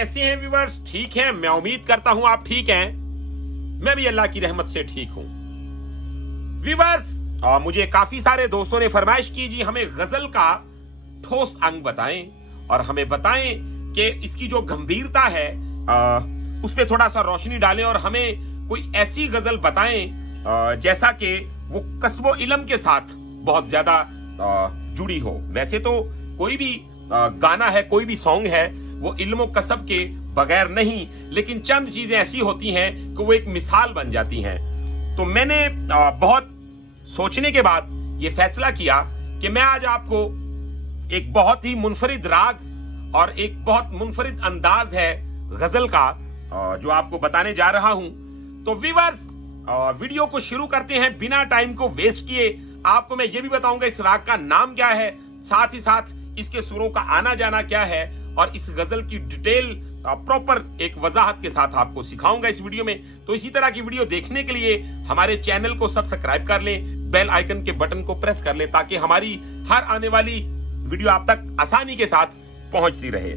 कैसे हैं व्यूअर्स? ठीक हैं? मैं उम्मीद करता हूं आप ठीक हैं। मैं भी अल्लाह की रहमत से ठीक हूं। व्यूअर्स, मुझे काफी सारे दोस्तों ने फरमाइश की जी हमें गजल का ठोस अंग बताएं और हमें बताएं कि इसकी जो गंभीरता है उस पर थोड़ा सा रोशनी डालें और हमें कोई ऐसी गजल बताएं जैसा कि वो कस्बो इल्म के साथ बहुत ज्यादा जुड़ी हो। वैसे तो कोई भी गाना है, कोई भी सॉन्ग है, वो इल्म और कसब के बगैर नहीं, लेकिन चंद चीजें ऐसी होती हैं कि वो एक मिसाल बन जाती हैं। तो मैंने बहुत सोचने के बाद ये फैसला किया कि मैं आज आपको एक बहुत ही मुनफरिद राग और एक बहुत मुनफरिद अंदाज है गजल का जो आपको बताने जा रहा हूं। तो व्यूअर्स, वीडियो को शुरू करते हैं बिना टाइम को वेस्ट किए। आपको मैं ये भी बताऊंगा इस राग का नाम क्या है, साथ ही साथ इसके सुरों का आना जाना क्या है और इस गजल की डिटेल प्रॉपर एक वजाहत के साथ आपको सिखाऊंगा इस वीडियो में। तो इसी तरह की वीडियो देखने के लिए हमारे चैनल को सब्सक्राइब कर लें, बेल आइकन के बटन को प्रेस कर लें ताकि हमारी हर आने वाली वीडियो आप तक आसानी के साथ पहुंचती रहे।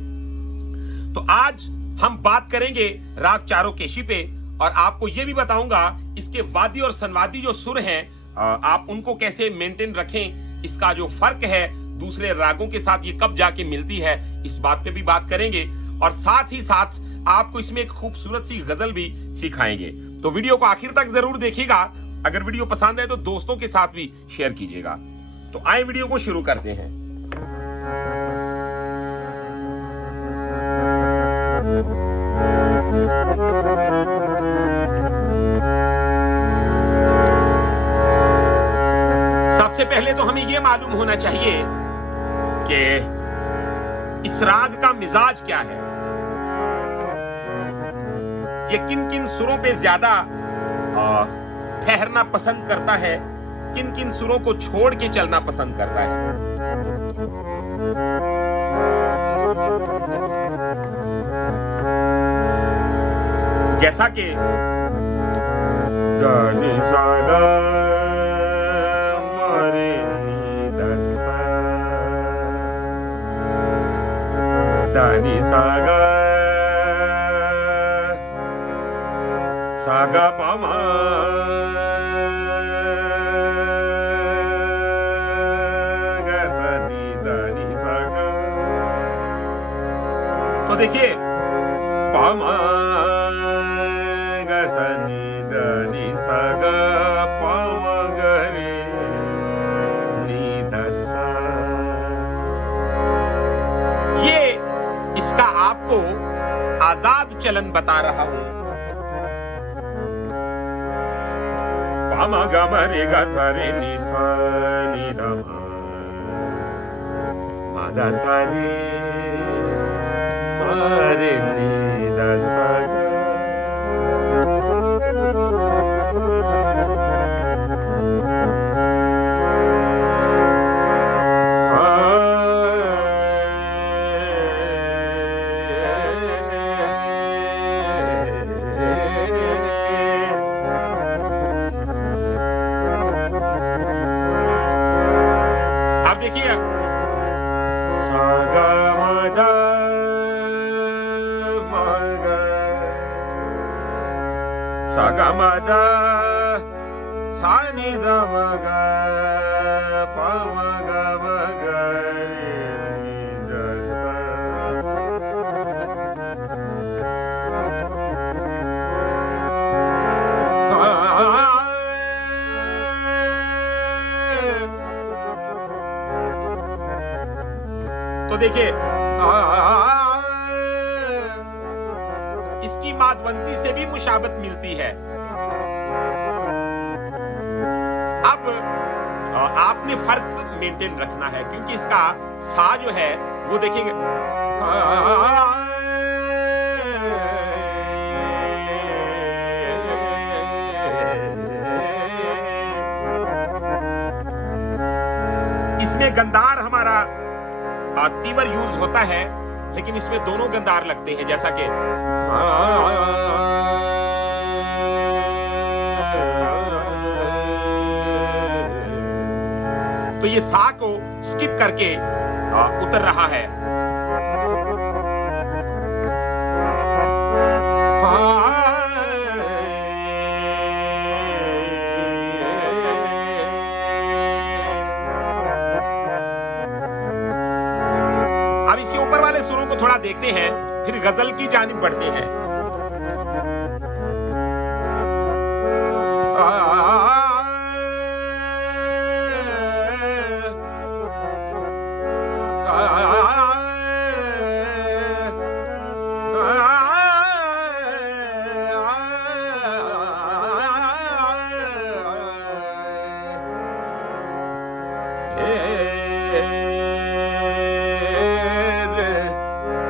तो आज हम बात करेंगे राग चारों केशी पे और आपको यह भी बताऊंगा इसके वादी और सनवादी जो सुर हैं आप उनको कैसे मेंटेन रखें, इसका जो फर्क है दूसरे रागों के साथ ये कब जाके मिलती है, इस बात पे भी बात करेंगे और साथ ही साथ आपको इसमें एक खूबसूरत सी गजल भी सिखाएंगे। तो वीडियो को आखिर तक जरूर देखिएगा। अगर वीडियो पसंद है तो दोस्तों के साथ भी शेयर कीजिएगा। तो आए वीडियो को शुरू करते हैं। सबसे पहले तो हमें यह मालूम होना चाहिए कि इस राग का मिजाज क्या है, ये किन किन सुरों पे ज्यादा ठहरना पसंद करता है, किन किन सुरों को छोड़ के चलना पसंद करता है। जैसा कि दानी सागा सागा पामा गसनी दानी सागा। तो देखिए पामा गसनी दानी सागा पामा गरे नी दसा। ये इसका आपको आजाद चलन बता रहा हूं। पामा गमरे गसरे नी सा नी दमा मादा सारे मारे नी दसा। आप देखिए सागा मदा मगा सागा मदा सानी दा मगा पामगा मगा रे दसा। तो देखिए इसकी माधवंती से भी मुशाबत मिलती है। अब आपने फर्क मेंटेन रखना है क्योंकि इसका सा जो है वो देखेंगे इसमें गंधार हमारा तीवर यूज होता है, लेकिन इसमें दोनों गंधार लगते हैं जैसा कि तो ये सा को स्किप करके उतर रहा है। देखते हैं, फिर गजल की जानिब बढ़ते हैं।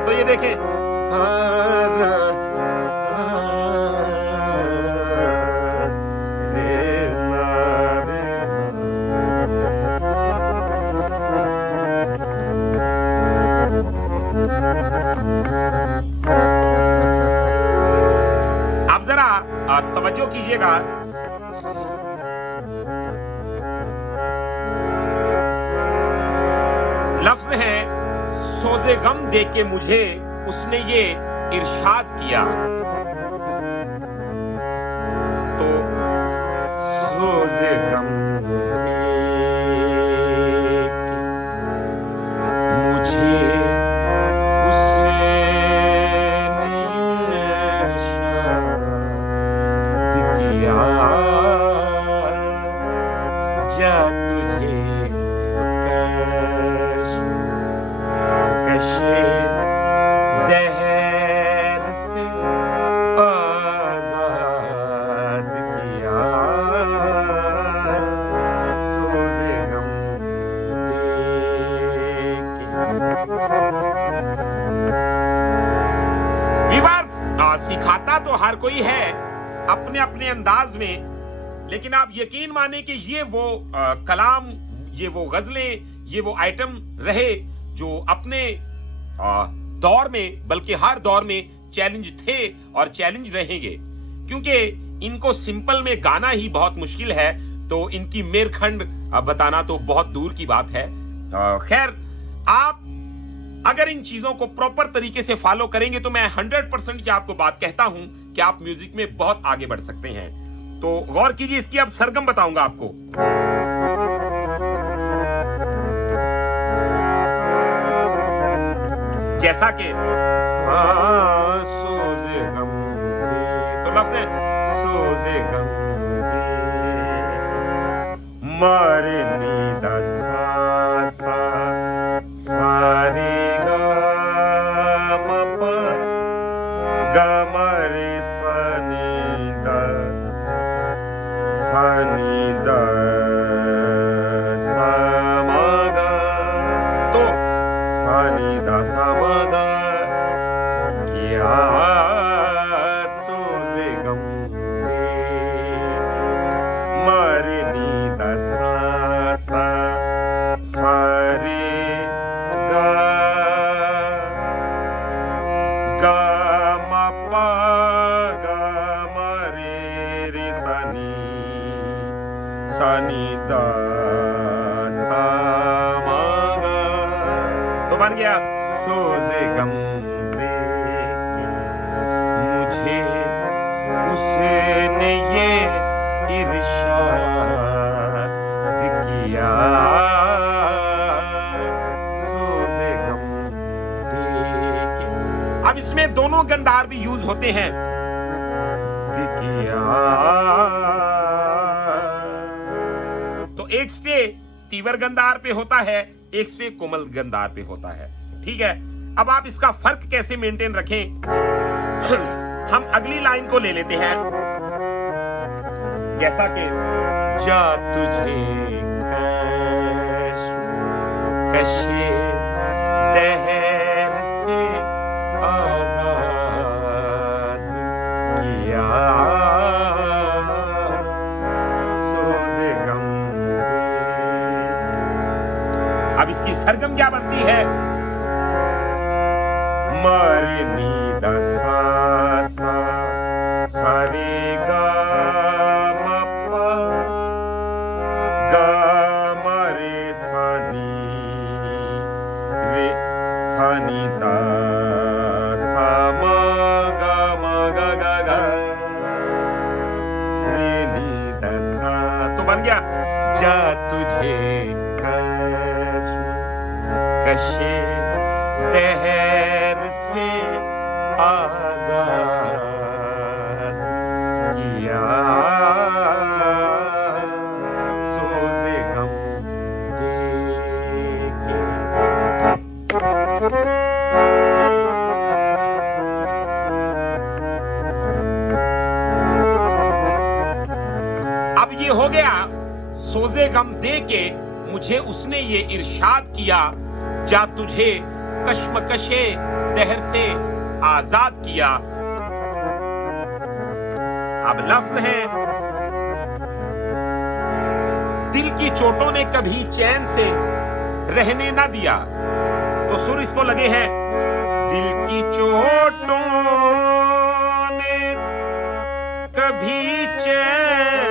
तो ये देखें, आप जरा तवज्जो कीजिएगा। लफ्ज है, सोजे गम दे के मुझे उसने ये इरशाद किया। तो सोजे गम दे के मुझे उसने इरशाद किया, जा तुझे कशे दहर से आजाद किया, सोज़े गम दे के। व्यूअर्स, सिखाता तो हर कोई है अपने अपने अंदाज में, लेकिन आप यकीन माने कि ये वो कलाम, ये वो गजलें, ये वो आइटम रहे जो अपने दौर में, बल्कि हर दौर में चैलेंज थे और चैलेंज रहेंगे, क्योंकि इनको सिंपल में गाना ही बहुत मुश्किल है, तो इनकी मेरखंड बताना तो बहुत दूर की बात है। खैर, आप अगर इन चीजों को प्रॉपर तरीके से फॉलो करेंगे तो मैं 100% की आपको बात कहता हूं कि आप म्यूजिक में बहुत आगे बढ़ सकते हैं। तो गौर कीजिए, इसकी अब सरगम बताऊंगा आपको। जैसा कि सोज़े गम दे, तो लफ्ज़ है सोज़े गम दे, मारे नींद सा सा सारे गा म प गा मारे सा नींद सा नींद सा म गा, तो सा नींद सा म गा किया, सोज़े गम दे मारे नींद सा सा सारे गा गा म प गा मारे रे सा नी सा नी दा सा म गा, तो बन गया सोज़े गम दे के मुझे उसने ये इरशाद किया, सोज़े गम दे के। अब इसमें दोनों गंधार भी यूज होते हैं। किया, तो एक स्टे तीवर गंधार पे होता है, एक स्टे कोमल गंधार पे होता है। ठीक है, अब आप इसका फर्क कैसे मेंटेन रखें, हम अगली लाइन को ले लेते हैं। जैसा कि जा तुझे कशे दहर से आजाद किया, सोज़े गम दे। अब इसकी सरगम क्या बनती है, मारे नींद सा सा सारे गा म प गा मारे सा नी रे सा नी दा सा म गा गा गा रे नी दा सा, तो बन गया जा तुझे कशे दहर से दिया सोज़े गम दे के। अब ये हो गया सोज़े गम दे के मुझे उसने ये इरशाद किया, जा तुझे कश्मकशे दहर से आजाद किया। अब लफ्ज है, दिल की चोटों ने कभी चैन से रहने ना दिया। तो सुर इसको लगे हैं, दिल की चोटों ने कभी चैन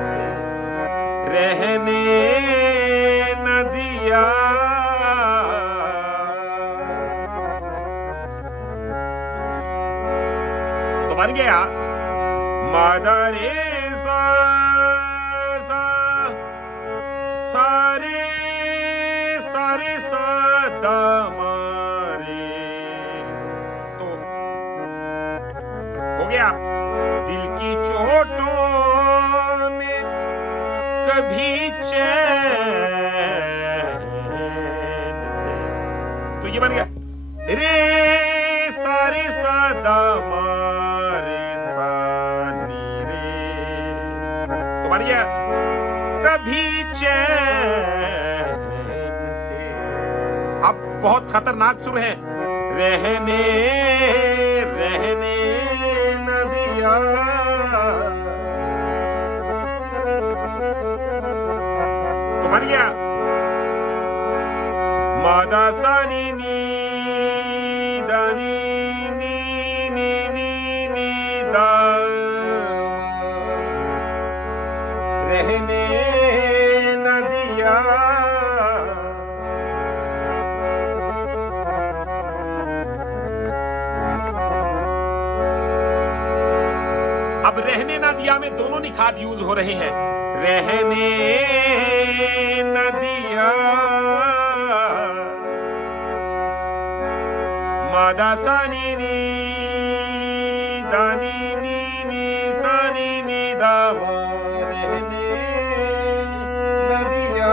से रहने न दिया। तो बन गया मादरे सा सा सारे सारे सदा मारे। तो हो गया, दिल की चोटों ने कभी चैन से। तो ये बन गया रे सारे सदा मारे सानी रे। तो बन गया कभी चैन से। अब बहुत खतरनाक सुर है, रहने रहने न दिया। तो बन गया मादा सानी नी दानी नी नी नी नी दा रहने न दिया। अब रहने ना दिया में दोनों निखात यूज हो रहे हैं, रहने न दिया। मादा सानी नी दानी नी नी सानी नी दावा रहने न दिया।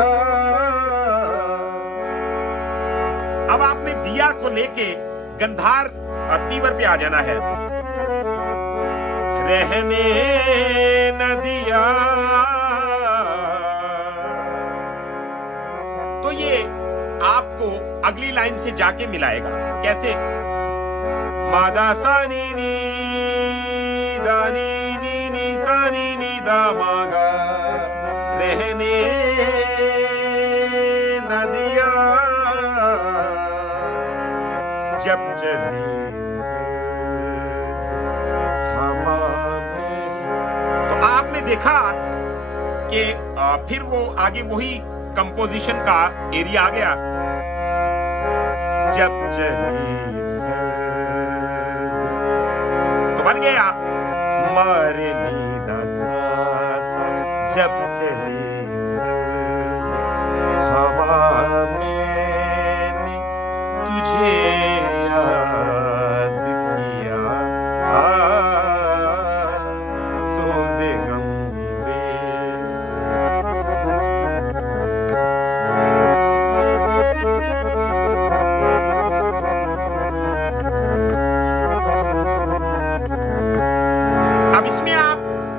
अब आपने दिया को लेके गंधार तीवर पे आ जाना है, रहने न दिया। तो ये आपको अगली लाइन से जाके मिलाएगा। कैसे? मादा सानी नी दानी नी नी सानी नी दा मागा रहने न दिया। जब चली हवा में। तो आपने देखा कि फिर वो आगे वही कंपोजिशन का एरिया आ गया, जब चली सर्द। तो बन गया मारे नीदा सा जब चली सर्द हवा मैंने तुझे याद किया। सोज़े गम दे।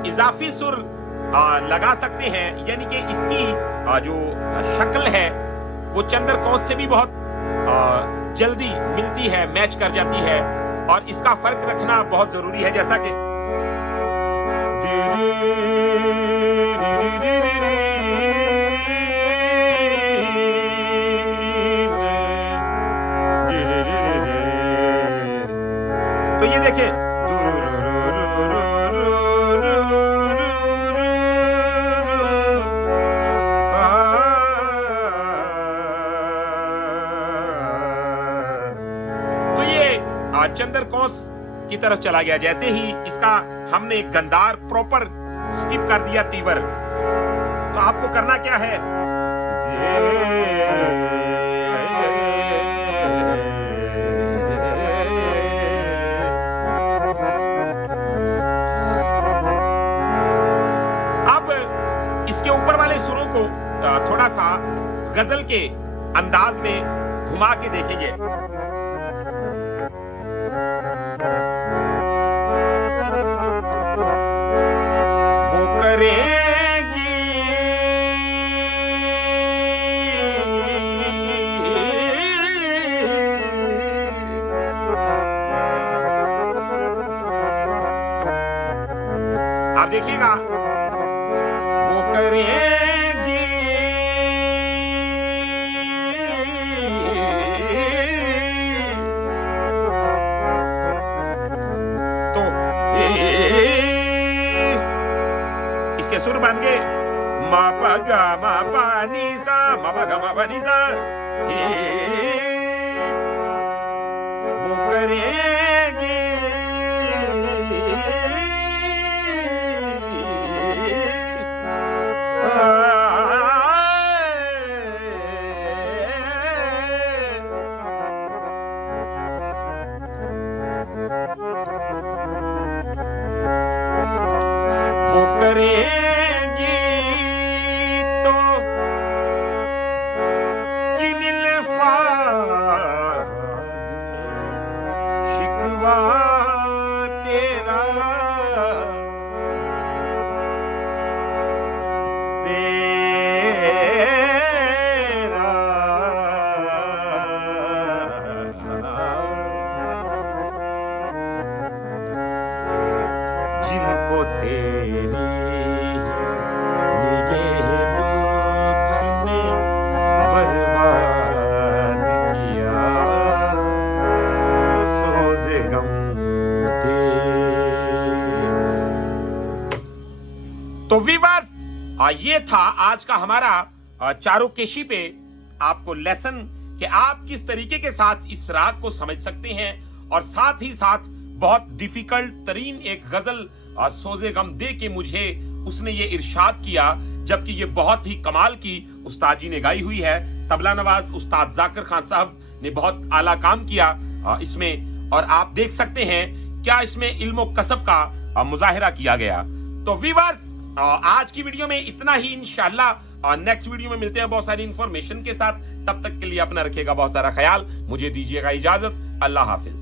इजाफी सुर लगा सकते हैं, यानी कि इसकी जो शक्ल है वो चंद्र कौस से भी बहुत जल्दी मिलती है, मैच कर जाती है। और इसका फर्क रखना बहुत जरूरी है, जैसा कि तो ये देखिए चंद्र कौस की तरफ चला गया। जैसे ही इसका हमने गंधार प्रॉपर स्किप कर दिया तीवर, तो आपको करना क्या है, गजल के अंदाज में घुमा के देखेंगे। वो करेगी आप देखिएगा, वो करेगी तो इसके सुर बन गए मा पा गा मा पा नी सा, मा पा गा मा पा नी सा। वो करेगी वो करेगी तो किन अल्फाज में शिकवा तेरा जिनको तेरी निगाह लुत्फ ने बर्बाद किया, सोज़े गम दे। तो वीवर्स, ये था आज का हमारा चारुकेशी पे आपको लेसन कि आप किस तरीके के साथ इस राग को समझ सकते हैं, और साथ ही साथ बहुत डिफिकल्ट तरीन एक गजल सोज़े गम दे के मुझे उसने ये इरशाद किया, जबकि ये बहुत ही कमाल की उस्ताद जी ने गाई हुई है। तबला नवाज उस्ताद जाकिर खान साहब ने बहुत आला काम किया इसमें, और आप देख सकते हैं क्या इसमें इल्म व कसब का मुजाहिरा किया गया। तो वीवर्स, आज की वीडियो में इतना ही। इंशाल्लाह नेक्स्ट वीडियो में मिलते हैं बहुत सारी इंफॉर्मेशन के साथ। तब तक के लिए अपना रखिएगा बहुत सारा ख्याल, मुझे दीजिएगा इजाजत। अल्लाह हाफिज।